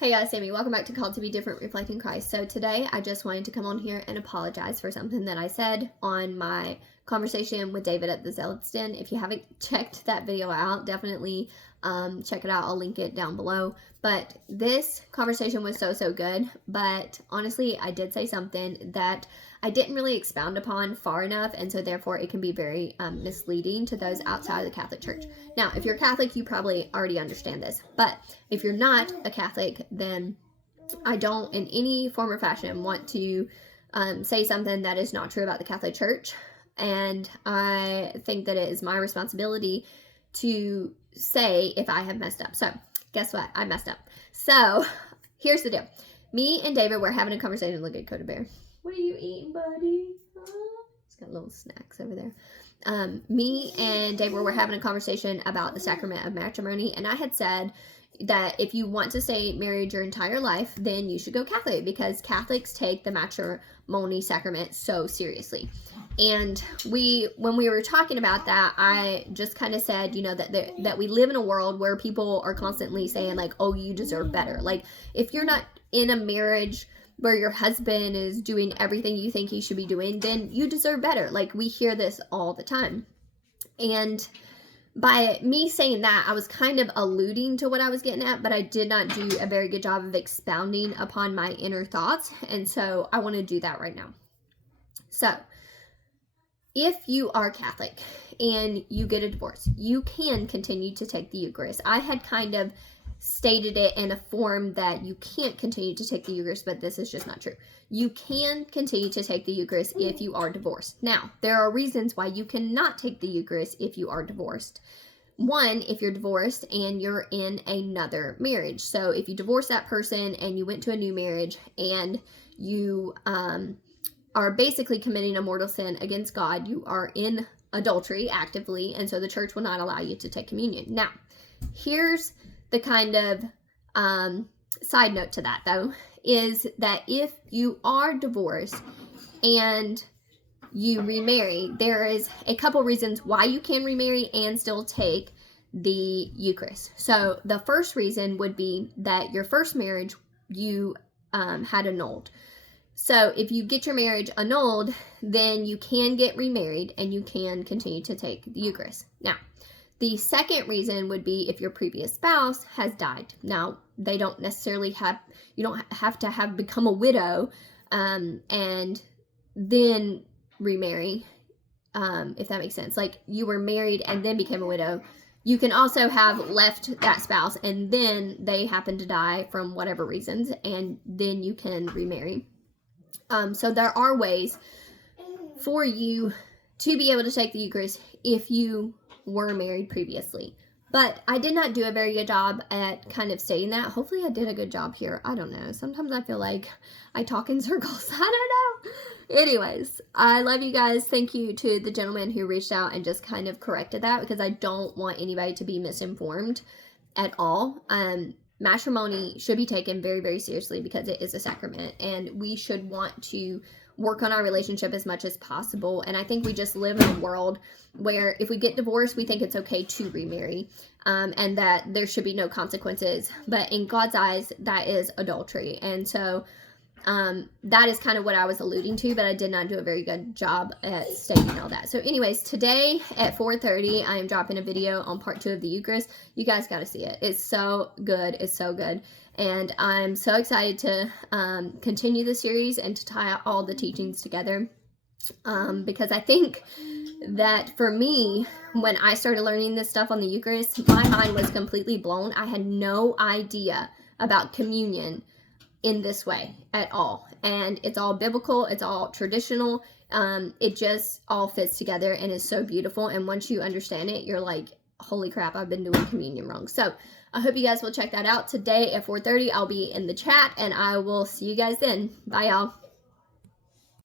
Hey guys, Sammy. Welcome back to Called to Be Different, Reflecting Christ. So today I just wanted to come on here and apologize for something that I said on my conversation with David at the Zealot's Den. If you haven't checked that video out, definitely check it out. I'll link it down below. But this conversation was so good. But honestly, I did say something that I didn't really expound upon far enough, and so therefore it can be very misleading to those outside of the Catholic Church. Now, if you're Catholic, you probably already understand this. But if you're not a Catholic, then I don't in any form or fashion want to say something that is not true about the Catholic Church. And I think that it is my responsibility to say if I have messed up. So guess what? I messed up. So here's the deal. Me and David were having a conversation. Look at Coda Bear. What are you eating, buddy? He's got little snacks over there. Me and David were having a conversation about the sacrament of matrimony, and I had said that if you want to stay married your entire life, then you should go Catholic, because Catholics take the matrimony sacrament so seriously. And when we were talking about that, I just kind of said, you know, that we live in a world where people are constantly saying like, oh, you deserve better. Like, if you're not in a marriage where your husband is doing everything you think he should be doing, then you deserve better. Like, we hear this all the time. And by me saying that, I was kind of alluding to what I was getting at, but I did not do a very good job of expounding upon my inner thoughts. And so I want to do that right now. So if you are Catholic and you get a divorce, you can continue to take the Eucharist. I had kind of stated it in a form that you can't continue to take the Eucharist, but this is just not true. You can continue to take the Eucharist if you are divorced. Now, there are reasons why you cannot take the Eucharist if you are divorced. One, if you're divorced and you're in another marriage. So if you divorce that person and you went to a new marriage and you are basically committing a mortal sin against God, you are in adultery actively, and so the church will not allow you to take communion. Now, here's the kind of side note to that, though, is that if you are divorced and you remarry, there is a couple reasons why you can remarry and still take the Eucharist. So the first reason would be that your first marriage you had annulled. So if you get your marriage annulled, then you can get remarried and you can continue to take the Eucharist. Now, the second reason would be if your previous spouse has died. Now, they don't necessarily you don't have to have become a widow and then remarry, if that makes sense. Like, you were married and then became a widow. You can also have left that spouse and then they happen to die from whatever reasons, and then you can remarry. So there are ways for you to be able to take the Eucharist if you were married previously. But I did not do a very good job at kind of stating that. Hopefully I did a good job here. I don't know. Sometimes I feel like I talk in circles. I don't know. Anyways, I love you guys. Thank you to the gentleman who reached out and just kind of corrected that, because I don't want anybody to be misinformed at all. Matrimony should be taken very, very seriously because it is a sacrament, and we should want to work on our relationship as much as possible. And I think we just live in a world where if we get divorced, we think it's okay to remarry, and that there should be no consequences. But in God's eyes, that is adultery. And so that is kind of what I was alluding to, but I did not do a very good job at stating all that. So anyways, today at 4:30, I am dropping a video on part 2 of the Eucharist. You guys got to see it. It's so good. It's so good. And I'm so excited to continue the series and to tie all the teachings together, because I think that for me, when I started learning this stuff on the Eucharist, my mind was completely blown. I had no idea about communion in this way at all, and it's all biblical, it's all traditional. It just all fits together and is so beautiful, and once you understand it, you're like, holy crap, I've been doing communion wrong. So I hope you guys will check that out today at 4:30. I'll be in the chat, and I will see you guys then. Bye, y'all.